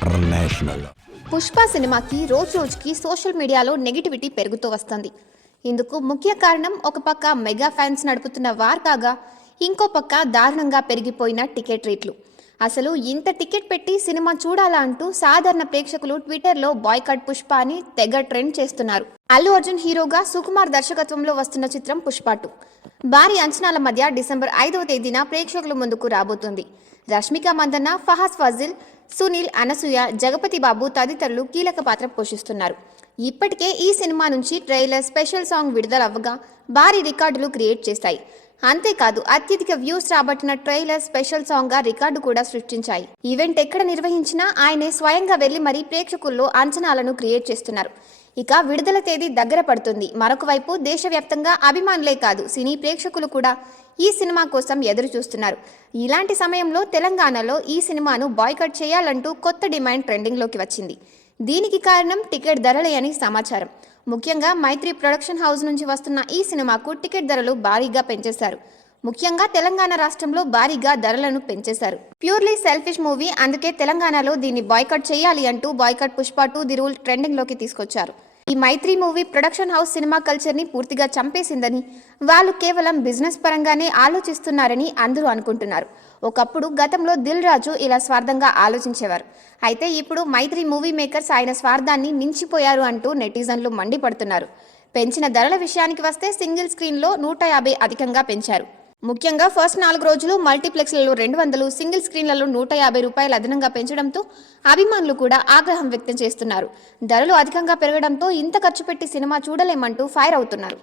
International. Pushpa సినిమాకి రోజుకి social మీడియాలో నెగిటివిటీ పెరుగుతూ వస్తుంది. ఇందుకు ముఖ్య కారణం ఒక పక్క మెగా ఫ్యాన్స్ నడుపుతున్న వార్ కాగా ఇంకో పక్క దారుణంగా పెరిగిపోయిన టికెట్ రేట్లు. అసలు ఇంత టికెట్ పెట్టి సినిమా చూడాలా అంటూ సాధారణ ప్రేక్షకులు ట్విట్టర్లో బాయ్కాట్ పుష్ప అని తెగ ట్రెండ్ చేస్తున్నారు. అల్లు అర్జున్ హీరోగా సుకుమార్ దర్శకత్వంలో వస్తున్న చిత్రం పుష్ప 2 భారీ అంచనాల మధ్య డిసెంబర్ 5వ తేదీన ప్రేక్షకుల ముందుకు రాబోతుంది. రష్మిక మందన్న, ఫహాద్ ఫాజిల్, సునీల్, అనసూయ, జగపతి బాబు తదితరులు కీలక పాత్ర పోషిస్తున్నారు. ఇప్పటికే ఈ సినిమా నుంచి ట్రైలర్, స్పెషల్ సాంగ్ విడుదల అవ్వగా భారీ రికార్డులు క్రియేట్ చేశాయి. అంతేకాదు అత్యధిక వ్యూస్ రాబట్టిన ట్రైలర్, స్పెషల్ సాంగ్ గా రికార్డు కూడా సృష్టించాయి. ఈవెంట్ ఎక్కడ నిర్వహించినా ఆయనే స్వయంగా వెళ్లి మరీ ప్రేక్షకుల్లో అంచనాలను క్రియేట్ చేస్తున్నారు. ఇక విడుదల తేదీ దగ్గర పడుతుంది. మరొక వైపు దేశవ్యాప్తంగా అభిమానులే కాదు, సినీ ప్రేక్షకులు కూడా ఈ సినిమా కోసం ఎదురు చూస్తున్నారు. ఇలాంటి సమయంలో తెలంగాణలో ఈ సినిమాను బాయ్కాట్ చేయాలంటూ కొత్త డిమాండ్ ట్రెండింగ్లోకి వచ్చింది. దీనికి కారణం టికెట్ ధరలే అని సమాచారం. ముఖ్యంగా మైత్రి ప్రొడక్షన్ హౌస్ నుంచి వస్తున్న ఈ సినిమాకు టికెట్ ధరలు భారీగా పెంచేశారు. ముఖ్యంగా తెలంగాణ రాష్ట్రంలో భారీగా ధరలను పెంచేశారు. ప్యూర్లీ సెల్ఫిష్ మూవీ, అందుకే తెలంగాణలో దీన్ని బాయ్కాట్ చేయాలి అంటూ బాయ్కాట్ పుష్ప 2 ది రూల్ ట్రెండింగ్లోకి తీసుకొచ్చారు. ఈ మైత్రి మూవీ ప్రొడక్షన్ హౌస్ సినిమా కల్చర్ని పూర్తిగా చంపేసిందని, వాళ్ళు కేవలం బిజినెస్ పరంగానే ఆలోచిస్తున్నారని అందరూ అనుకుంటున్నారు. ఒకప్పుడు గతంలో దిల్ రాజు ఇలా స్వార్థంగా ఆలోచించేవారు. అయితే ఇప్పుడు మైత్రి మూవీ మేకర్స్ ఆయన స్వార్థాన్ని మించిపోయారు అంటూ నెటిజన్లు మండిపడుతున్నారు. పెంచిన ధరల విషయానికి వస్తే సింగిల్ స్క్రీన్లో 150 అధికంగా పెంచారు. ముఖ్యంగా ఫస్ట్ 4 రోజులు మల్టీప్లెక్స్లలో 200, సింగిల్ స్క్రీన్లలో 150 రూపాయలు అదనంగా పెంచడంతో అభిమానులు కూడా ఆగ్రహం వ్యక్తం చేస్తున్నారు. ధరలు అధికంగా పెరగడంతో ఇంత ఖర్చు పెట్టి సినిమా చూడలేమంటూ ఫైర్ అవుతున్నారు.